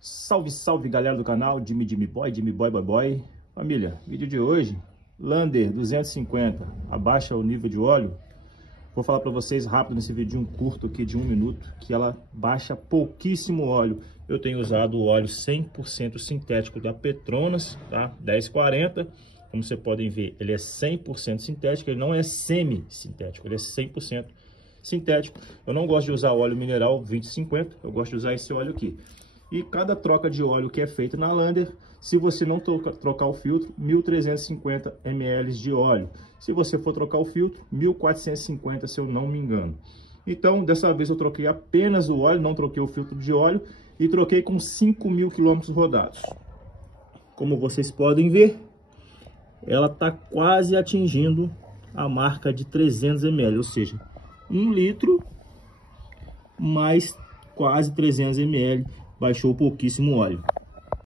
Salve, salve galera do canal, Jimmy Boy. Família, vídeo de hoje, Lander 250, abaixa o nível de óleo. Vou falar para vocês rápido nesse vídeo curto aqui de 1 minuto, que ela baixa pouquíssimo óleo. Eu tenho usado o óleo 100% sintético da Petronas, tá? 1040, como vocês podem ver, ele é 100% sintético, ele não é semi-sintético, ele é 100% sintético. Eu não gosto de usar óleo mineral 2050, eu gosto de usar esse óleo aqui. E cada troca de óleo que é feita na Lander, se você não trocar o filtro, 1.350 ml de óleo. Se você for trocar o filtro, 1.450, se eu não me engano. Então, dessa vez eu troquei apenas o óleo, não troquei o filtro de óleo e troquei com 5.000 km rodados. Como vocês podem ver, ela está quase atingindo a marca de 300 ml, ou seja, 1 litro mais quase 300 ml. Baixou pouquíssimo óleo.